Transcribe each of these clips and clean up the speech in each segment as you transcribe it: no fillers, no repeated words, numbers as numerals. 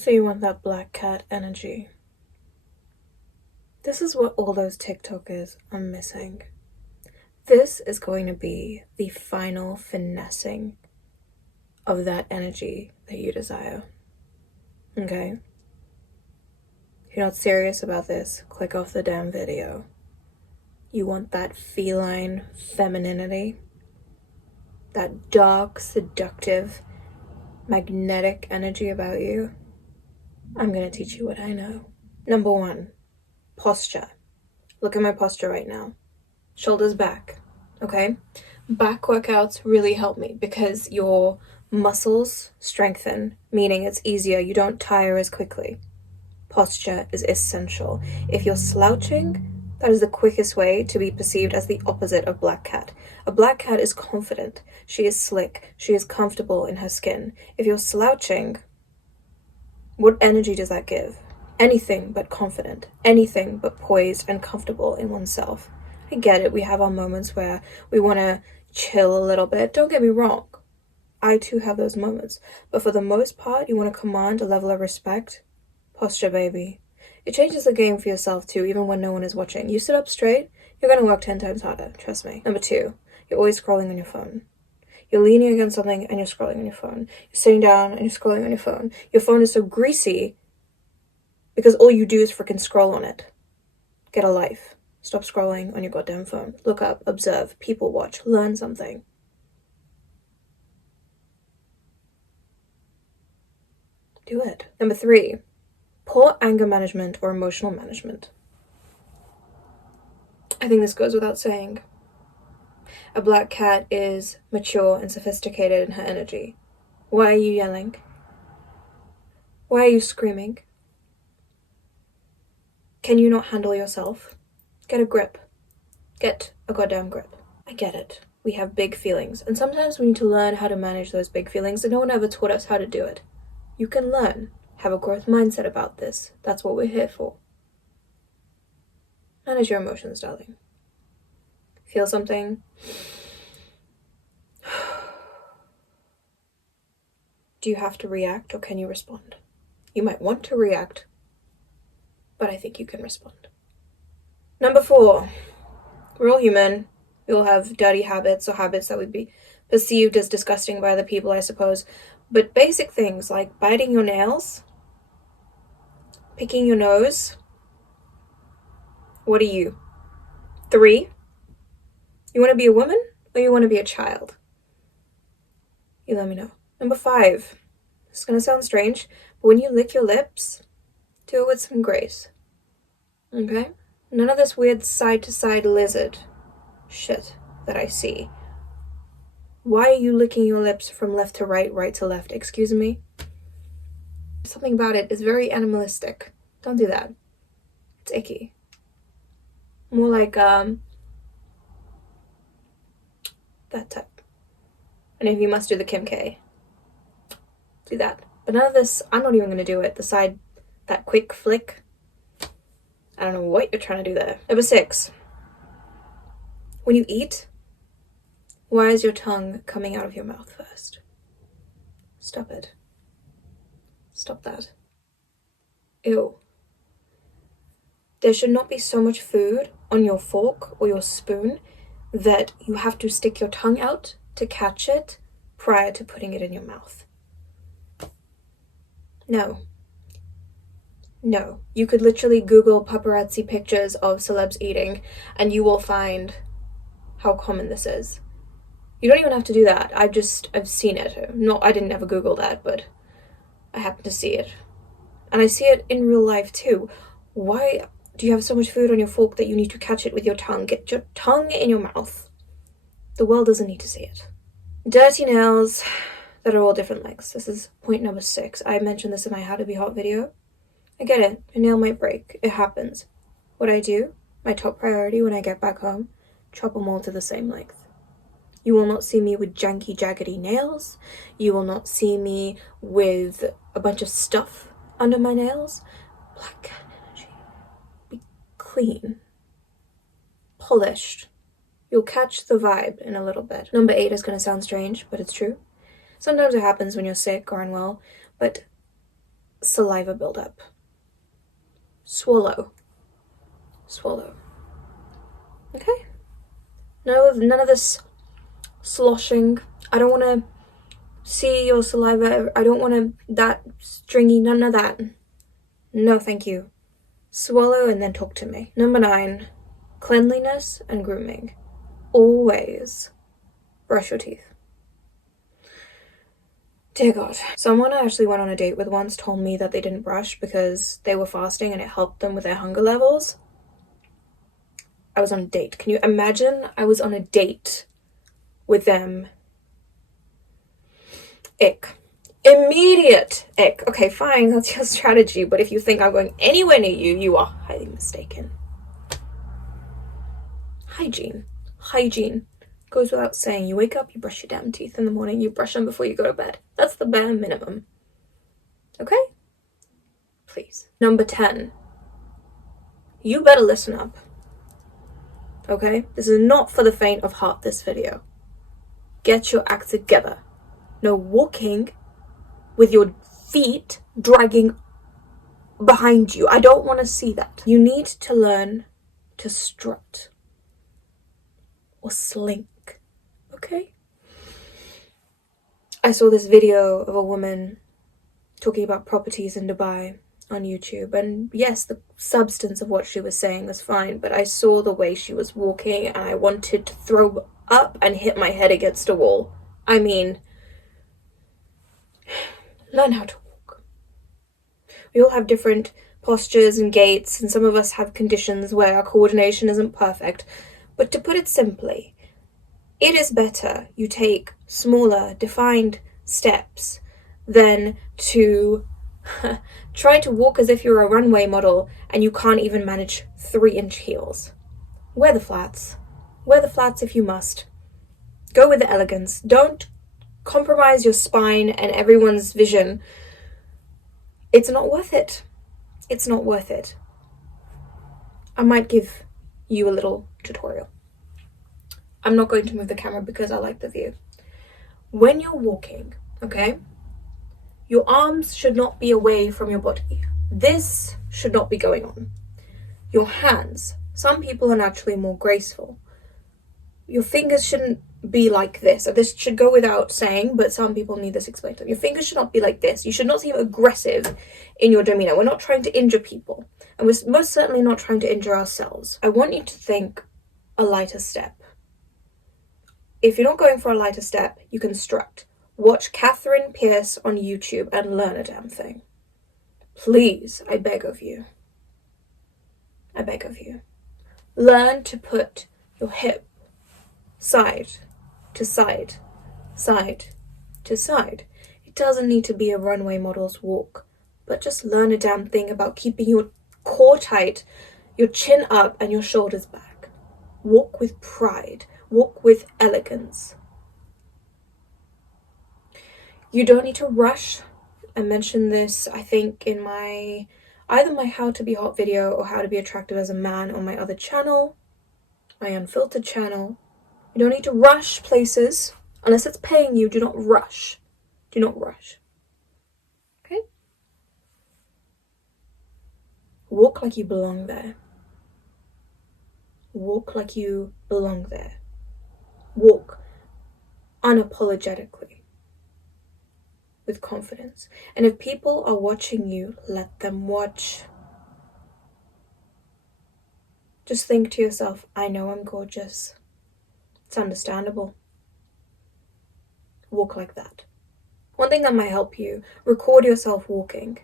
So you want that black cat energy. This is what all those TikTokers are missing. This is going to be the final finessing of that energy that you desire. Okay? If you're not serious about this, click off the damn video. You want that feline femininity, that dark, seductive, magnetic energy about you. I'm gonna teach you what I know. Number 1, posture. Look at my posture right now. Shoulders back, okay? Back workouts really help me because your muscles strengthen, meaning it's easier. You don't tire as quickly. Posture is essential. If you're slouching, that is the quickest way to be perceived as the opposite of black cat. A black cat is confident. She is slick. She is comfortable in her skin. If you're slouching, what energy does that give? Anything but confident. Anything but poised and comfortable in oneself. I get it. We have our moments where we want to chill a little bit. Don't get me wrong. I too have those moments. But for the most part, you want to command a level of respect. Posture, baby. It changes the game for yourself too, even when no one is watching. You sit up straight, you're going to work 10 times harder. Trust me. Number 2, you're always scrolling on your phone. You're leaning against something and you're scrolling on your phone. You're sitting down and you're scrolling on your phone. Your phone is so greasy because all you do is freaking scroll on it. Get a life. Stop scrolling on your goddamn phone. Look up, observe, people watch, learn something. Do it. Number 3, poor anger management or emotional management. I think this goes without saying. A black cat is mature and sophisticated in her energy. Why are you yelling? Why are you screaming? Can you not handle yourself? Get a grip. Get a goddamn grip. I get it. We have big feelings, and sometimes we need to learn how to manage those big feelings, and no one ever taught us how to do it. You can learn. Have a growth mindset about this. That's what we're here for. Manage your emotions, darling. Feel something? Do you have to react or can you respond? You might want to react, but I think you can respond. Number 4, we're all human. We all have dirty habits or habits that would be perceived as disgusting by other people, I suppose. But basic things like biting your nails, picking your nose. What are you? 3? You want to be a woman or you want to be a child? You let me know. Number 5. This is going to sound strange, but when you lick your lips, do it with some grace. Okay? None of this weird side-to-side lizard shit that I see. Why are you licking your lips from left to right, right to left? Excuse me? Something about it is very animalistic. Don't do that. It's icky. More like, that type. And if you must do the Kim K, do that. But none of this, I'm not even going to do it. The side, that quick flick. I don't know what you're trying to do there. Number 6. When you eat, why is your tongue coming out of your mouth first? Stop it. Stop that. Ew. There should not be so much food on your fork or your spoon that you have to stick your tongue out to catch it prior to putting it in your mouth. No. No. You could literally Google paparazzi pictures of celebs eating and you will find how common this is. You don't even have to do that. I've seen it. No, I didn't ever Google that, but I happen to see it. And I see it in real life too. Why do you have so much food on your fork that you need to catch it with your tongue? Get your tongue in your mouth. The world doesn't need to see it. Dirty nails that are all different lengths. This is point number 6. I mentioned this in my How to Be Hot video. I get it. Your nail might break. It happens. What I do, my top priority when I get back home, chop them all to the same length. You will not see me with janky, jaggedy nails. You will not see me with a bunch of stuff under my nails. Black cat energy. Be clean. Polished. You'll catch the vibe in a little bit. Number 8 is going to sound strange, but it's true. Sometimes it happens when you're sick or unwell, but saliva buildup. Swallow. Swallow. Okay? None of this sloshing. I don't want to see your saliva. I don't want that stringy, none of that. No, thank you. Swallow and then talk to me. Number 9, cleanliness and grooming. Always brush your teeth. Dear God. Someone I actually went on a date with once told me that they didn't brush because they were fasting and it helped them with their hunger levels. I was on a date. Can you imagine? I was on a date with them. Ick. Immediate ick. Okay, fine, that's your strategy, but if you think I'm going anywhere near you, you are highly mistaken. Hygiene. Hygiene. Goes without saying. You wake up, you brush your damn teeth in the morning, you brush them before you go to bed. That's the bare minimum. Okay? Please. Number 10. You better listen up. Okay? This is not for the faint of heart, this video. Get your act together. No walking with your feet dragging behind you. I don't want to see that. You need to learn to strut or slink, okay? I saw this video of a woman talking about properties in Dubai on YouTube, and yes, the substance of what she was saying was fine, but I saw the way she was walking and I wanted to throw up and hit my head against a wall. I mean, learn how to walk. We all have different postures and gaits, and some of us have conditions where our coordination isn't perfect. But to put it simply, it is better you take smaller, defined steps than to try to walk as if you're a runway model and you can't even manage 3-inch heels. Wear the flats. Wear the flats if you must. Go with the elegance. Don't compromise your spine and everyone's vision. It's not worth it. It's not worth it. I might give you a little tutorial. I'm not going to move the camera because I like the view. When you're walking, okay, your arms should not be away from your body. This should not be going on. Your hands, some people are naturally more graceful. Your fingers shouldn't be like this. This should go without saying, but some people need this explained to them. Your fingers should not be like this. You should not seem aggressive in your demeanor. We're not trying to injure people, and we're most certainly not trying to injure ourselves. I want you to think a lighter step. If you're not going for a lighter step, you can strut. Watch Catherine Pierce on YouTube and learn a damn thing. Please, I beg of you. I beg of you. Learn to put your hip side to side, side to side. It doesn't need to be a runway model's walk, but just learn a damn thing about keeping your core tight, your chin up and your shoulders back. Walk with pride. Walk with elegance. You don't need to rush. I mentioned this, I think, in either my How to Be Hot video or How to Be Attractive as a Man on my other channel, my unfiltered channel. You don't need to rush places. Unless it's paying you, do not rush. Do not rush. Okay? Walk like you belong there. Walk like you belong there. Walk unapologetically, with confidence. And if people are watching you, let them watch. Just think to yourself, I know I'm gorgeous. It's understandable. Walk like that. One thing that might help you, record yourself walking.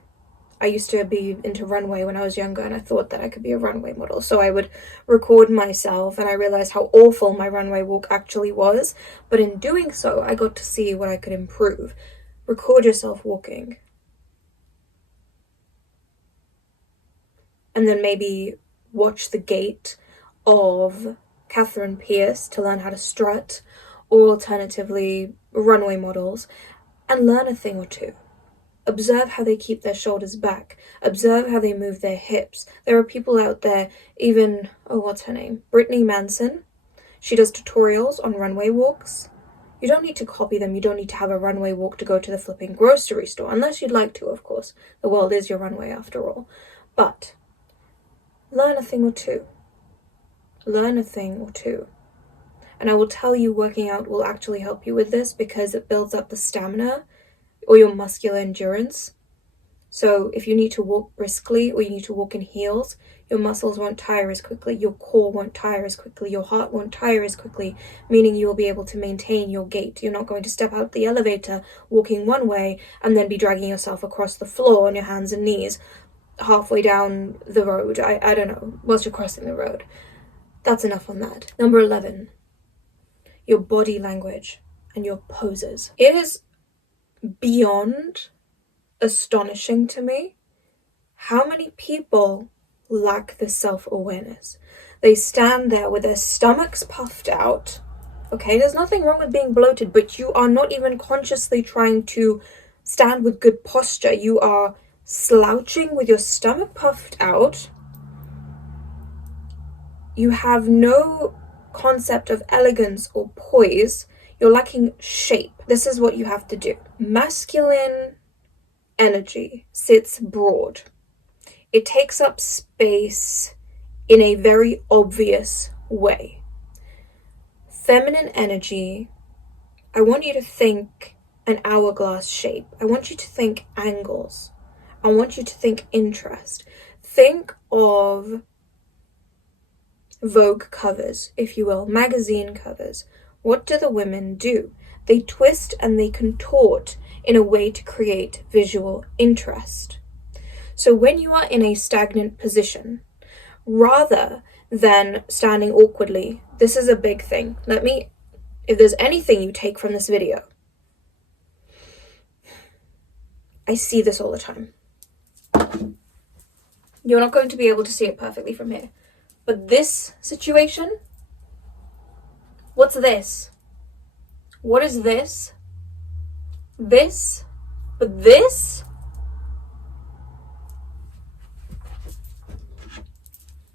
I used to be into runway when I was younger, and I thought that I could be a runway model. So I would record myself, and I realized how awful my runway walk actually was. But in doing so, I got to see what I could improve. Record yourself walking. And then maybe watch the gait of Catherine Pierce to learn how to strut, or alternatively runway models, and learn a thing or two. Observe how they keep their shoulders back. Observe how they move their hips. There are people out there, even, what's her name? Brittany Manson. She does tutorials on runway walks. You don't need to copy them. You don't need to have a runway walk to go to the flipping grocery store, unless you'd like to, of course. The world is your runway after all. But learn a thing or two. Learn a thing or two. And I will tell you, working out will actually help you with this because it builds up the stamina or your muscular endurance. So if you need to walk briskly or you need to walk in heels, your muscles won't tire as quickly, your core won't tire as quickly, your heart won't tire as quickly, meaning you will be able to maintain your gait. You're not going to step out the elevator walking one way and then be dragging yourself across the floor on your hands and knees halfway down the road. I don't know, whilst you're crossing the road. That's enough on that. Number 11, your body language and your poses. It is beyond astonishing to me how many people lack this self-awareness. They stand there with their stomachs puffed out. Okay, there's nothing wrong with being bloated, but you are not even consciously trying to stand with good posture. You are slouching with your stomach puffed out. You have no concept of elegance or poise. You're lacking shape. This is what you have to do. Masculine energy sits broad. It takes up space in a very obvious way. Feminine energy, I want you to think an hourglass shape. I want you to think angles. I want you to think interest. Think of Vogue covers, if you will, magazine covers. What do the women do? They twist and they contort in a way to create visual interest. So when you are in a stagnant position, rather than standing awkwardly, this is a big thing. If there's anything you take from this video, I see this all the time. You're not going to be able to see it perfectly from here. But this situation, what's this? What is this? This? But this?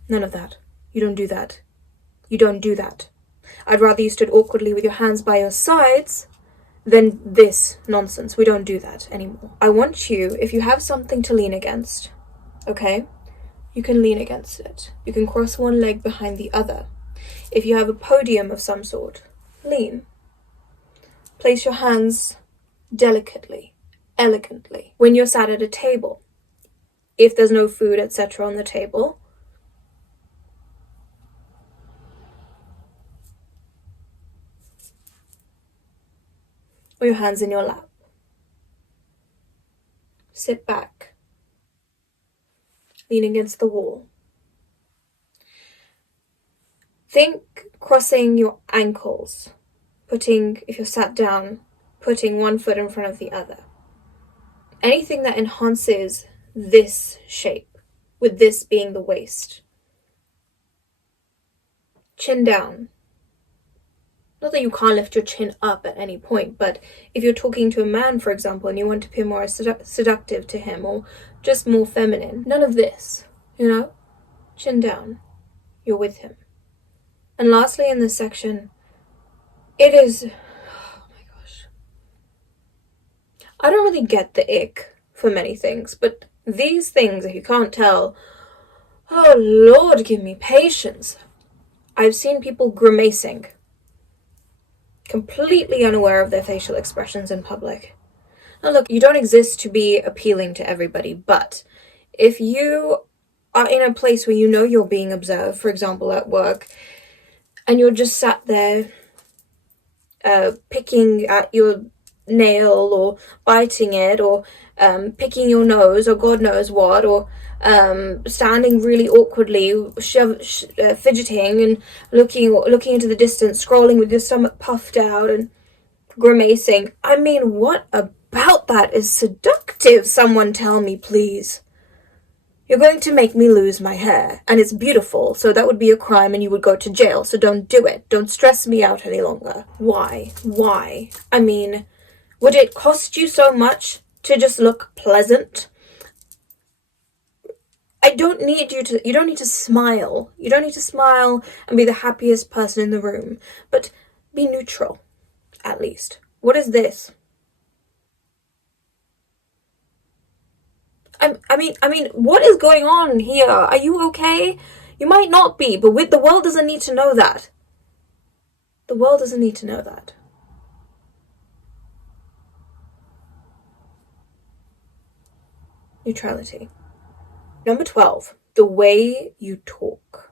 None of that. You don't do that. You don't do that. I'd rather you stood awkwardly with your hands by your sides than this nonsense. We don't do that anymore. I want you, if you have something to lean against, okay? You can lean against it. You can cross one leg behind the other. If you have a podium of some sort, lean. Place your hands delicately, elegantly. When you're sat at a table, if there's no food, etc. on the table, or your hands in your lap, sit back. Lean against the wall. Think crossing your ankles, if you're sat down, putting one foot in front of the other. Anything that enhances this shape, with this being the waist. Chin down. Not that you can't lift your chin up at any point, but if you're talking to a man, for example, and you want to appear more seductive to him or just more feminine, none of this, chin down. You're with him. And lastly, in this section, it is, oh my gosh, I don't really get the ick for many things, but these things, if you can't tell, oh Lord, give me patience. I've seen people grimacing, completely unaware of their facial expressions in public. Now look, you don't exist to be appealing to everybody, but if you are in a place where you know you're being observed, for example at work, and you're just sat there picking at your nail or biting it or picking your nose or God knows what, or standing really awkwardly, fidgeting and looking into the distance, scrolling with your stomach puffed out and grimacing. I mean, what about that is seductive? Someone tell me, please. You're going to make me lose my hair, and it's beautiful, so that would be a crime and you would go to jail, so don't do it. Don't stress me out any longer. Why? I mean, would it cost you so much to just look pleasant? You don't need to smile. You don't need to smile and be the happiest person in the room, but be neutral. at least. What is this? I mean, what is going on here? Are you okay? You might not be, but the world doesn't need to know that. The world doesn't need to know that. Neutrality. Number 12, the way you talk.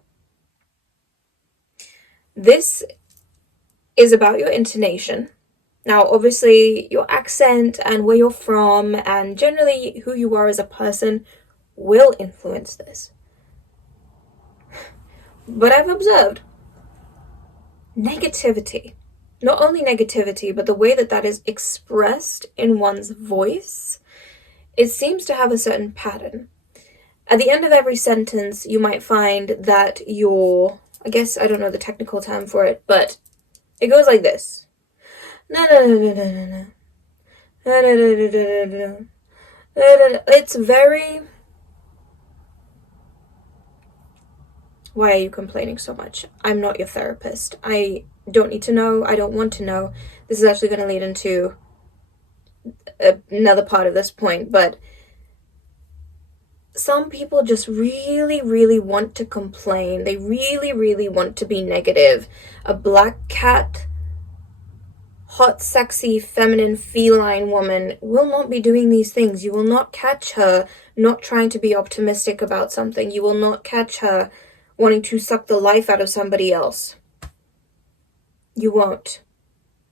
This is about your intonation. Now, obviously, your accent and where you're from and generally who you are as a person will influence this. But I've observed negativity. Not only negativity, but the way that that is expressed in one's voice, it seems to have a certain pattern. At the end of every sentence, you might find that I guess I don't know the technical term for it, but it goes like this. It's very... Why are you complaining so much? I'm not your therapist. I don't need to know. I don't want to know. This is actually going to lead into another part of this point, but some people just really, really want to complain. They really, really want to be negative. A black cat, hot, sexy, feminine, feline woman will not be doing these things. You will not catch her not trying to be optimistic about something. You will not catch her wanting to suck the life out of somebody else. You won't.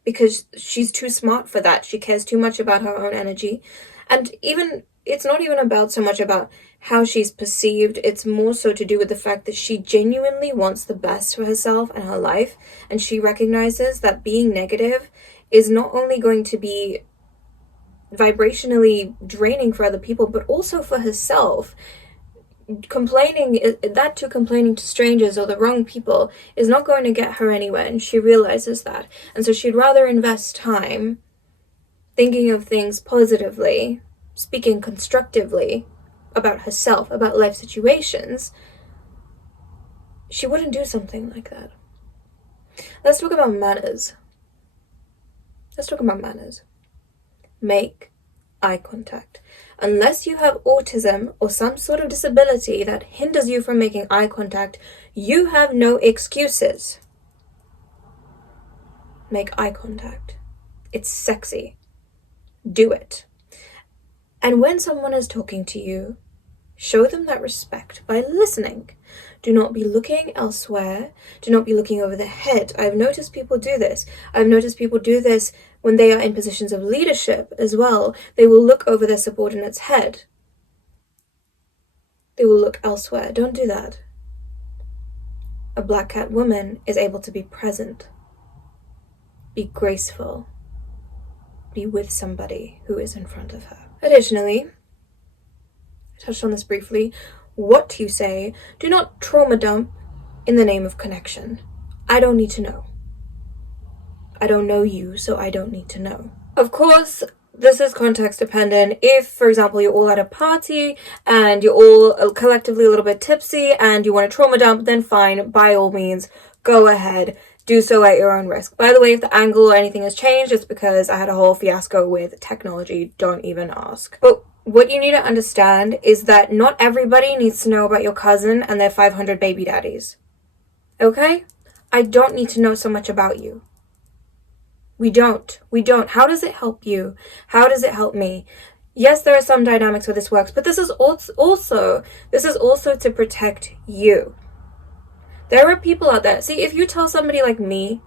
Because she's too smart for that. She cares too much about her own energy. And it's not even about so much about how she's perceived. It's more so to do with the fact that she genuinely wants the best for herself and her life. And she recognizes that being negative is not only going to be vibrationally draining for other people, but also for herself. Complaining to strangers or the wrong people is not going to get her anywhere, and she realizes that. And so she'd rather invest time thinking of things positively, speaking constructively about herself, about life situations. She wouldn't do something like that. Let's talk about manners. Make eye contact. Unless you have autism or some sort of disability that hinders you from making eye contact, you have no excuses. Make eye contact. It's sexy. Do it. And when someone is talking to you, show them that respect by listening. Do not be looking elsewhere. Do not be looking over their head. I've noticed people do this. I've noticed people do this when they are in positions of leadership as well. They will look over their subordinate's head. They will look elsewhere. Don't do that. A black cat woman is able to be present, be graceful, be with somebody who is in front of her. Additionally, I touched on this briefly, what you say, do not trauma dump in the name of connection. I don't need to know. I don't know you, so I don't need to know. Of course, this is context dependent. If, for example, you're all at a party and you're all collectively a little bit tipsy and you want to trauma dump, then fine, by all means, go ahead. Do so at your own risk. By the way, if the angle or anything has changed, it's because I had a whole fiasco with technology. Don't even ask. But what you need to understand is that not everybody needs to know about your cousin and their 500 baby daddies. Okay? I don't need to know so much about you. We don't. How does it help you? How does it help me? Yes, there are some dynamics where this works, but this is also to protect you. There are people out there. See, if you tell somebody like me,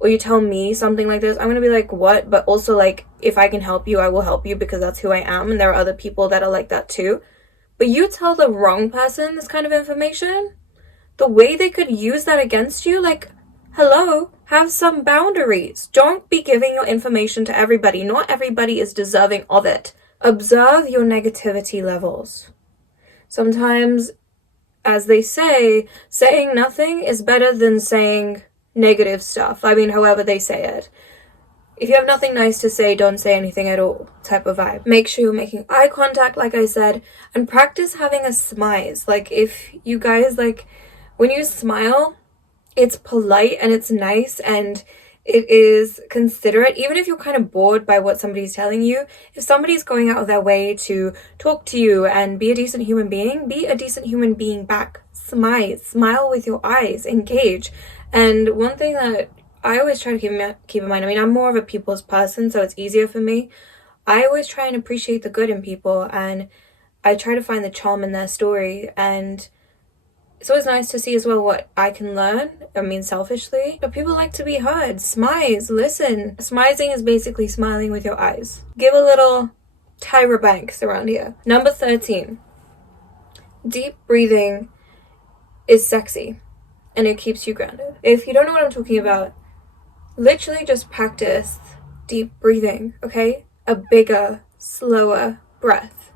or you tell me something like this, I'm going to be like, what? But also, like, if I can help you, I will help you because that's who I am. And there are other people that are like that too. But you tell the wrong person this kind of information, the way they could use that against you, like, hello, have some boundaries. Don't be giving your information to everybody. Not everybody is deserving of it. Observe your negativity levels. Sometimes, as they say, saying nothing is better than saying negative stuff. I mean, however they say it. If you have nothing nice to say, don't say anything at all type of vibe. Make sure you're making eye contact, like I said, and practice having a smize. Like, if you guys, like, when you smile, it's polite and it's nice and It is considerate, even if you're kind of bored by what somebody's telling you. If somebody's going out of their way to talk to you and be a decent human being back. Smile with your eyes, engage. And one thing that I always try to keep in mind, I mean, I'm more of a people's person, so it's easier for me. I always try and appreciate the good in people, and I try to find the charm in their story, and it's always nice to see as well what I can learn. I mean, selfishly. But people like to be heard. Smize, listen. Smizing is basically smiling with your eyes. Give a little Tyra Banks around here. Number 13. Deep breathing is sexy, and it keeps you grounded. If you don't know what I'm talking about, literally just practice deep breathing, okay? A bigger, slower breath.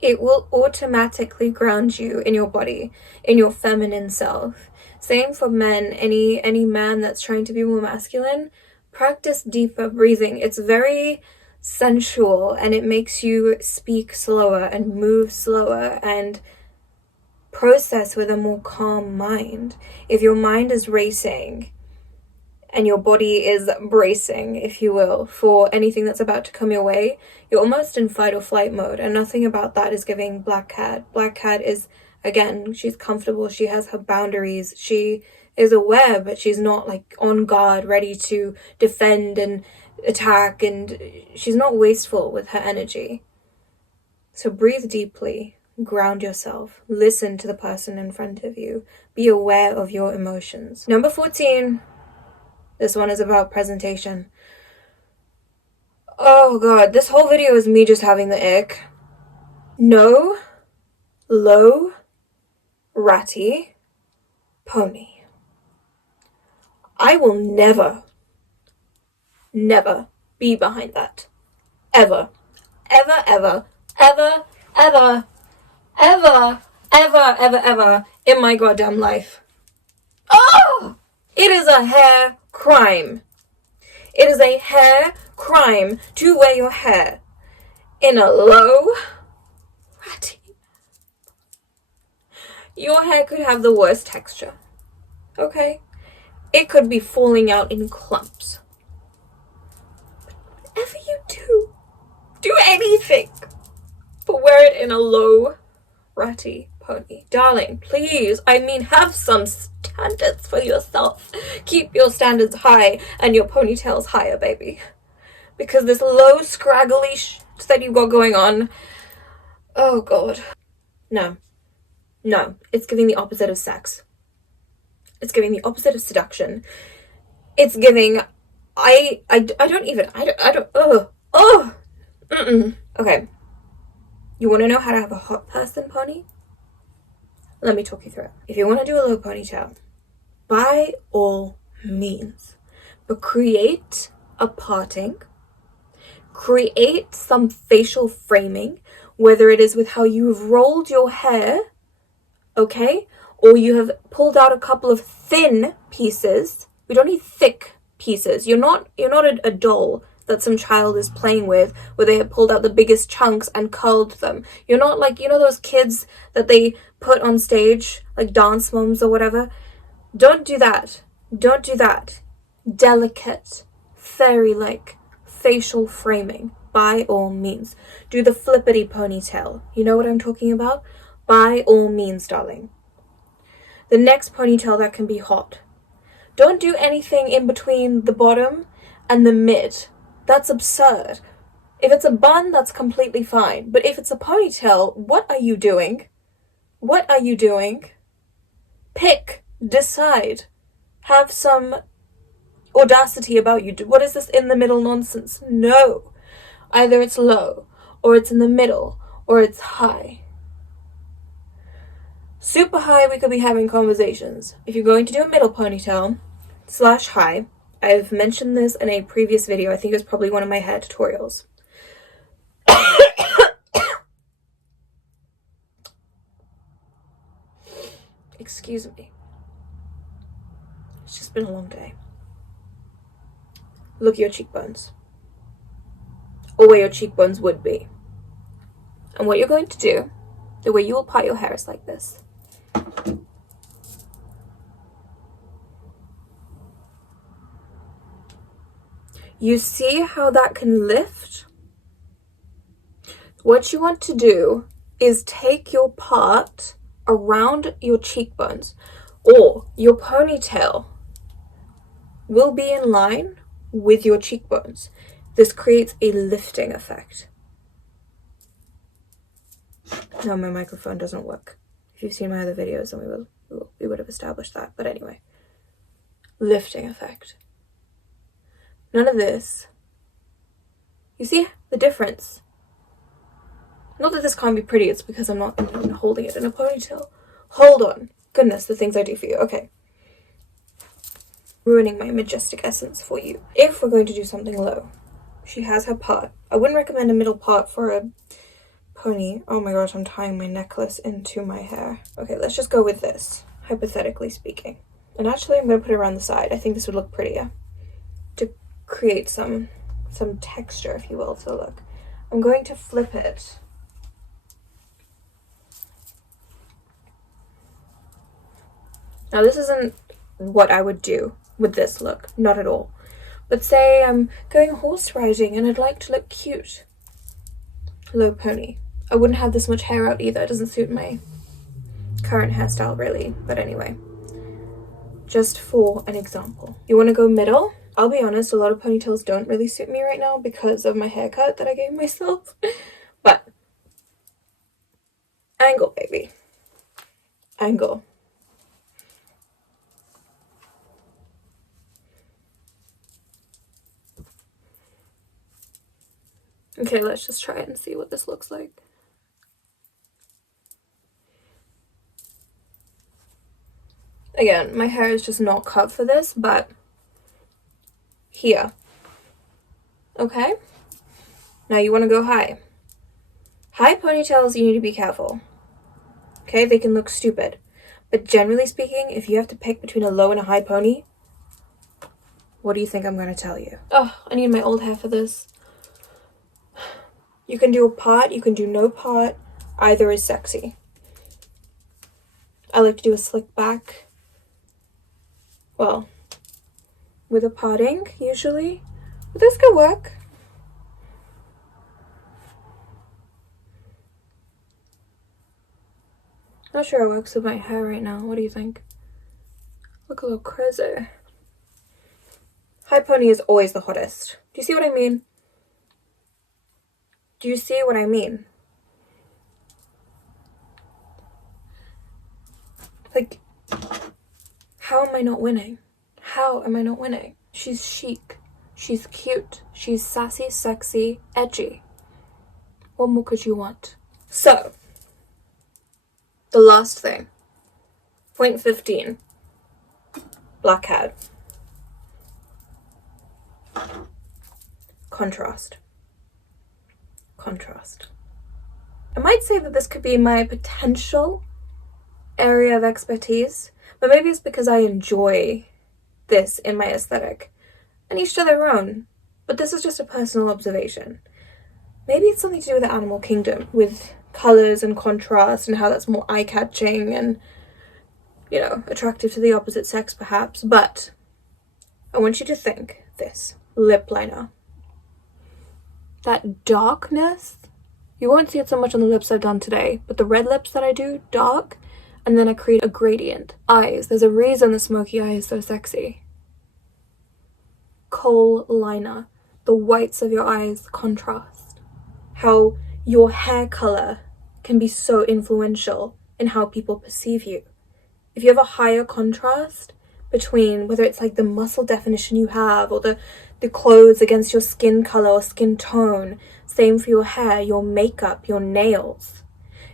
It will automatically ground you in your body, in your feminine self. Same for men. Any man that's trying to be more masculine, practice deeper breathing. It's very sensual, and it makes you speak slower and move slower and process with a more calm mind. If your mind is racing and your body is bracing, if you will, for anything that's about to come your way, you're almost in fight or flight mode, and nothing about that is giving Black Cat. Black Cat is, again, she's comfortable, she has her boundaries, she is aware, but she's not like on guard, ready to defend and attack, and she's not wasteful with her energy. So breathe deeply, ground yourself, listen to the person in front of you, be aware of your emotions. Number 14. This one is about presentation. Oh god, this whole video is me just having the ick. No, low, ratty, pony. I will never be behind that. Ever. Ever, ever, ever, ever, ever, ever, ever, ever in my goddamn life. Oh! It is a hair crime. It is a hair crime to wear your hair in a low, ratty. Your hair could have the worst texture, okay? It could be falling out in clumps. But whatever you do anything, but wear it in a low, ratty pony. Darling, please, I mean, have some standards for yourself. Keep your standards high and your ponytails higher, baby. Because this low, scraggly shit that you've got going on, oh god. No, it's giving the opposite of sex. It's giving the opposite of seduction. It's giving, Okay. You want to know how to have a hot person pony? Let me talk you through it. If you want to do a low ponytail, by all means, but create a parting, create some facial framing, whether it is with how you have rolled your hair, okay, or you have pulled out a couple of thin pieces. We don't need thick pieces. You're not a doll that some child is playing with, where they have pulled out the biggest chunks and curled them. You're not like, those kids that they put on stage, like dance moms or whatever. Don't do that. Delicate, fairy-like facial framing, by all means. Do the flippity ponytail. You know what I'm talking about? By all means, darling. The next ponytail that can be hot. Don't do anything in between the bottom and the mid. That's absurd. If it's a bun, that's completely fine. But if it's a ponytail, what are you doing? Pick. Decide. Have some audacity about you. What is this in the middle nonsense? No. Either it's low, or it's in the middle, or it's high. Super high, we could be having conversations. If you're going to do a middle ponytail / high, I've mentioned this in a previous video. I think it was probably one of my hair tutorials. Excuse me. It's just been a long day. Look at your cheekbones. Or where your cheekbones would be. And what you're going to do, the way you will part your hair is like this. You see how that can lift? What you want to do is take your part around your cheekbones, or your ponytail will be in line with your cheekbones. This creates a lifting effect. No, my microphone doesn't work. If you've seen my other videos, then we would have established that. But anyway, lifting effect. None of this. You see the difference? Not that this can't be pretty, it's because I'm not holding it in a ponytail. Hold on. Goodness, the things I do for you. Okay. Ruining my majestic essence for you. If we're going to do something low, she has her part. I wouldn't recommend a middle part for a pony. Oh my gosh, I'm tying my necklace into my hair. Okay, let's just go with this, hypothetically speaking. And actually, I'm going to put it around the side. I think this would look prettier to create some texture, if you will, to the look. I'm going to flip it. Now, this isn't what I would do with this look, not at all. But say I'm going horse riding and I'd like to look cute. Low pony. I wouldn't have this much hair out either. It doesn't suit my current hairstyle really. But anyway, just for an example. You want to go middle? I'll be honest, a lot of ponytails don't really suit me right now because of my haircut that I gave myself. But angle, baby. Angle. Okay, let's just try it and see what this looks like. Again, my hair is just not cut for this, but here. Okay? Now you want to go high. High ponytails, you need to be careful. Okay, they can look stupid. But generally speaking, if you have to pick between a low and a high pony, what do you think I'm going to tell you? Oh, I need my old hair for this. You can do a part, you can do no part. Either is sexy. I like to do a slick back. Well, with a parting, usually. But this could work. Not sure it works with my hair right now. What do you think? Look a little crazy. High pony is always the hottest. Do you see what I mean? Do you see what I mean? Like, how am I not winning? How am I not winning? She's chic. She's cute. She's sassy, sexy, edgy. What more could you want? So, the last thing. Point 15. Black hat. Contrast. Contrast. I might say that this could be my potential area of expertise, but maybe it's because I enjoy this in my aesthetic. And each to their own. But this is just a personal observation. Maybe it's something to do with the animal kingdom, with colors and contrast and how that's more eye-catching and, you know, attractive to the opposite sex perhaps. But I want you to think this. Lip liner. That darkness, you won't see it so much on the lips I've done today, but the red lips that I do, dark, and then I create a gradient. Eyes, there's a reason the smoky eye is so sexy. Kohl liner, the whites of your eyes contrast. How your hair color can be so influential in how people perceive you. If you have a higher contrast between whether it's like the muscle definition you have or the clothes against your skin color or skin tone, same for your hair, your makeup, your nails.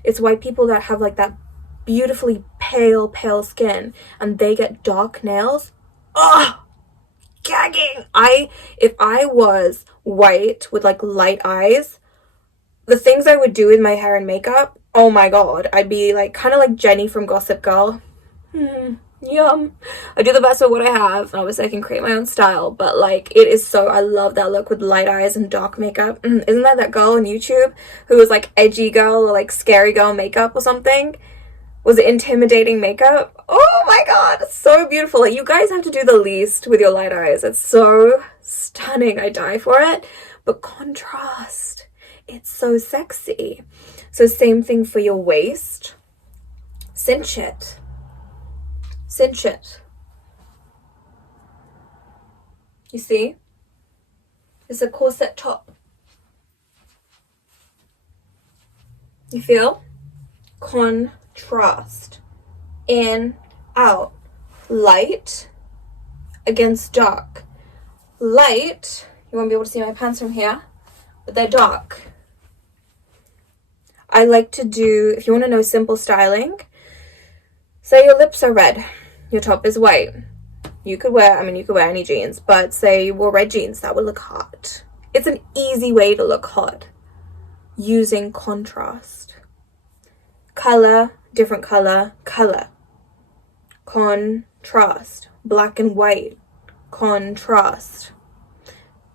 It's why people that have like that beautifully pale skin and they get dark nails, gagging. If I was white with like light eyes, the things I would do with my hair and makeup, oh my god, I'd be like kind of like Jenny from Gossip Girl. Yum. I do the best with what I have, and obviously I can create my own style, but like it is so, I love that look with light eyes and dark makeup. Isn't that girl on YouTube who was like edgy girl or like scary girl makeup or something? Was it intimidating makeup? Oh my god, it's so beautiful. Like, you guys have to do the least with your light eyes. It's so stunning. I die for it. But contrast, it's so sexy. So same thing for your waist. Cinch it. Cinch it. You see? It's a corset top. You feel? Contrast. In, out. Light against dark. Light, you won't be able to see my pants from here, but they're dark. I like to do, if you want to know simple styling, say your lips are red, your top is white. You could wear any jeans, but say you wore red jeans, that would look hot. It's an easy way to look hot using contrast. Color, different color, color. Contrast. Black and white. Contrast.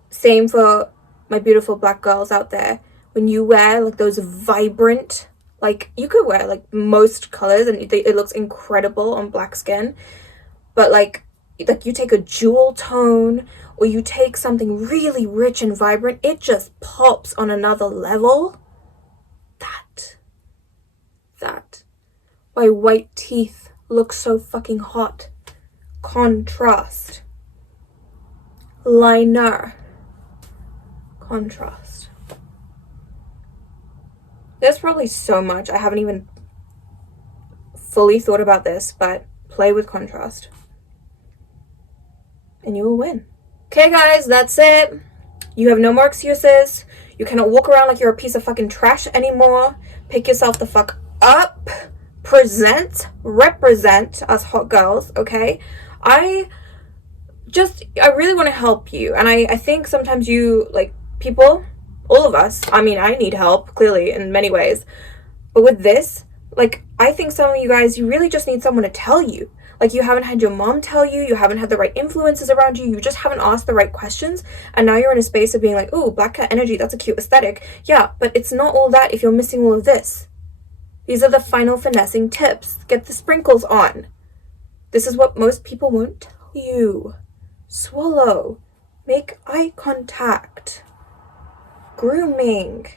Same for my beautiful black girls out there. When you wear like those vibrant, like you could wear like most colors and it looks incredible on black skin, but like you take a jewel tone or you take something really rich and vibrant, it just pops on another level. That why white teeth look so fucking hot. Contrast. Liner. Contrast. There's probably so much I haven't even fully thought about this, but play with contrast and you will win. Okay guys, that's it. You have no more excuses. You cannot walk around like you're a piece of fucking trash anymore. Pick yourself the fuck up. Present, represent us hot girls, okay? I really want to help you, and I think sometimes you, like, people, all of us, I mean, I need help, clearly, in many ways, but with this, like, I think some of you guys, you really just need someone to tell you. Like, you haven't had your mom tell you, you haven't had the right influences around you, you just haven't asked the right questions, and now you're in a space of being like, oh, black cat energy, that's a cute aesthetic. Yeah, but it's not all that if you're missing all of this. These are the final finessing tips. Get the sprinkles on. This is what most people won't tell you. Swallow. Make eye contact. Grooming.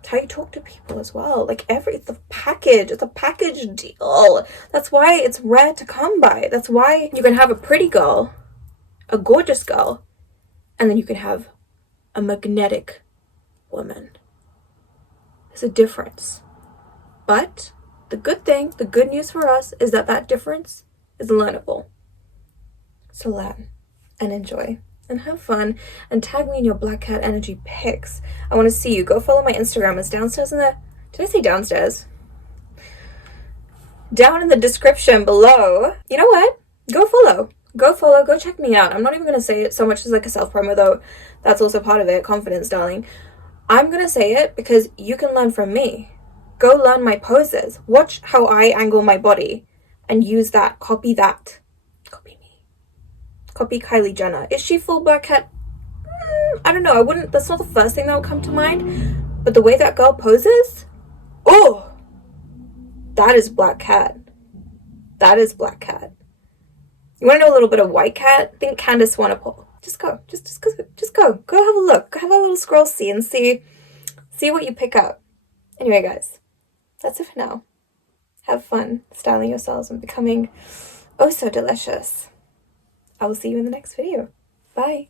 It's how you talk to people as well. Like it's a package. It's a package deal. That's why it's rare to come by. That's why you can have a pretty girl, a gorgeous girl, and then you can have a magnetic woman. There's a difference. But the good news for us is that difference is learnable. So learn and enjoy and have fun and tag me in your black cat energy pics. I want to see you. Go follow my Instagram. It's downstairs in the, did I say downstairs? Down in the description below. You know what? Go follow. Go check me out. I'm not even going to say it so much as like a self promo, though. That's also part of it. Confidence, darling. I'm going to say it because you can learn from me. Go learn my poses. Watch how I angle my body and use that. Copy that. Copy me. Copy Kylie Jenner. Is she full black cat? I don't know. That's not the first thing that would come to mind. But the way that girl poses, oh, that is black cat. That is black cat. You want to know a little bit of white cat? Think Candace Wanapole. Just go. Just go. Go have a look. Go have a little scroll see and see what you pick up. Anyway, guys, that's it for now. Have fun styling yourselves and becoming oh so delicious. I will see you in the next video. Bye.